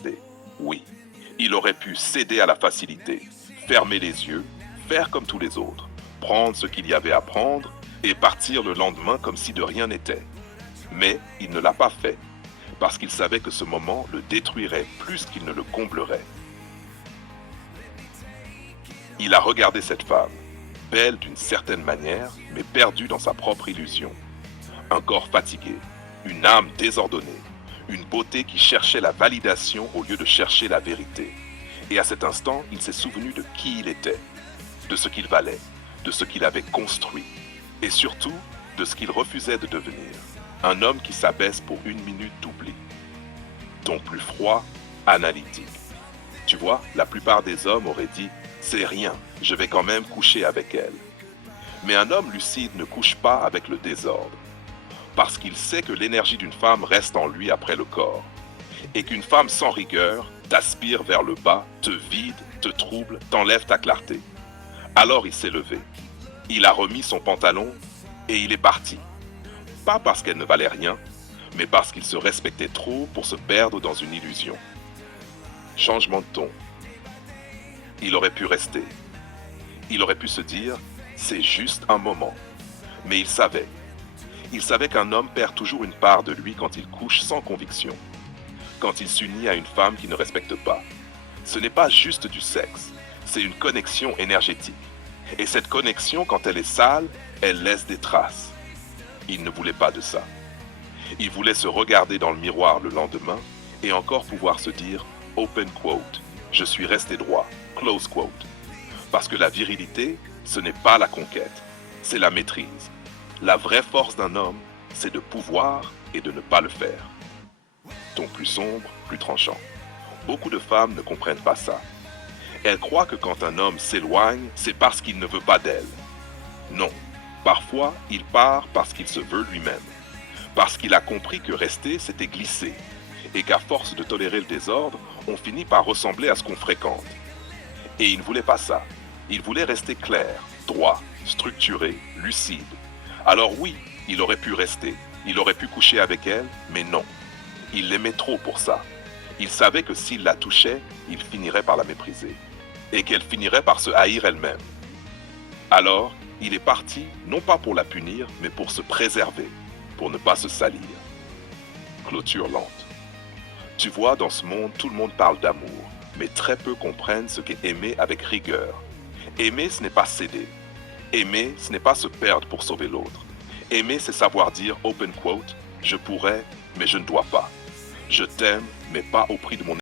rester. Oui, il aurait pu céder à la facilité, fermer les yeux, faire comme tous les autres, prendre ce qu'il y avait à prendre et partir le lendemain comme si de rien n'était. Mais il ne l'a pas fait, parce qu'il savait que ce moment le détruirait plus qu'il ne le comblerait. Il a regardé cette femme, belle d'une certaine manière, mais perdue dans sa propre illusion. Un corps fatigué, une âme désordonnée, une beauté qui cherchait la validation au lieu de chercher la vérité. Et à cet instant, il s'est souvenu de qui il était, de ce qu'il valait, de ce qu'il avait construit, et surtout de ce qu'il refusait de devenir. Un homme qui s'abaisse pour une minute d'oubli. Ton plus froid, analytique. Tu vois, la plupart des hommes auraient dit « c'est rien, je vais quand même coucher avec elle ». Mais un homme lucide ne couche pas avec le désordre, parce qu'il sait que l'énergie d'une femme reste en lui après le corps, et qu'une femme sans rigueur t'aspire vers le bas, te vide, te trouble, t'enlève ta clarté. Alors il s'est levé, il a remis son pantalon et il est parti. Pas parce qu'elle ne valait rien, mais parce qu'il se respectait trop pour se perdre dans une illusion. Changement de ton. Il aurait pu rester. Il aurait pu se dire, c'est juste un moment. Mais il savait. Il savait qu'un homme perd toujours une part de lui quand il couche sans conviction, quand il s'unit à une femme qui ne respecte pas. Ce n'est pas juste du sexe, c'est une connexion énergétique. Et cette connexion, quand elle est sale, elle laisse des traces. Il ne voulait pas de ça. Il voulait se regarder dans le miroir le lendemain et encore pouvoir se dire « open quote, je suis resté droit, close quote ». Parce que la virilité, ce n'est pas la conquête, c'est la maîtrise. La vraie force d'un homme, c'est de pouvoir et de ne pas le faire. Ton plus sombre, plus tranchant. Beaucoup de femmes ne comprennent pas ça. Elles croient que quand un homme s'éloigne, c'est parce qu'il ne veut pas d'elle. Non, parfois il part parce qu'il se veut lui-même. Parce qu'il a compris que rester, c'était glisser. Et qu'à force de tolérer le désordre, on finit par ressembler à ce qu'on fréquente. Et il ne voulait pas ça. Il voulait rester clair, droit, structuré, lucide. Alors oui, il aurait pu rester, il aurait pu coucher avec elle, mais non. Il l'aimait trop pour ça. Il savait que s'il la touchait, il finirait par la mépriser. Et qu'elle finirait par se haïr elle-même. Alors, il est parti, non pas pour la punir, mais pour se préserver, pour ne pas se salir. Clôture lente. Tu vois, dans ce monde, tout le monde parle d'amour, mais très peu comprennent ce qu'est aimer avec rigueur. Aimer, ce n'est pas céder. Aimer, ce n'est pas se perdre pour sauver l'autre. Aimer, c'est savoir dire, open quote, je pourrais, mais je ne dois pas. Je t'aime, mais pas au prix de mon